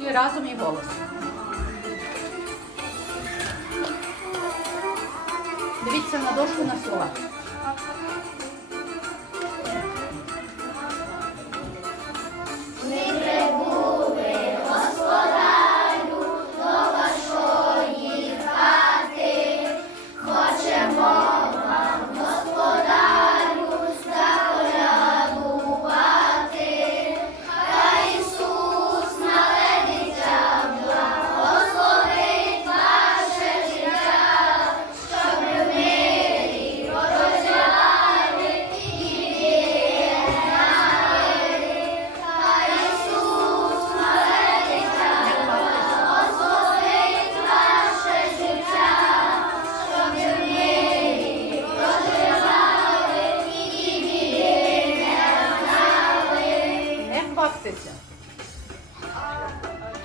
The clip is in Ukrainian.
Разом і голос. Дивіться на дошку на слова. আসতেছে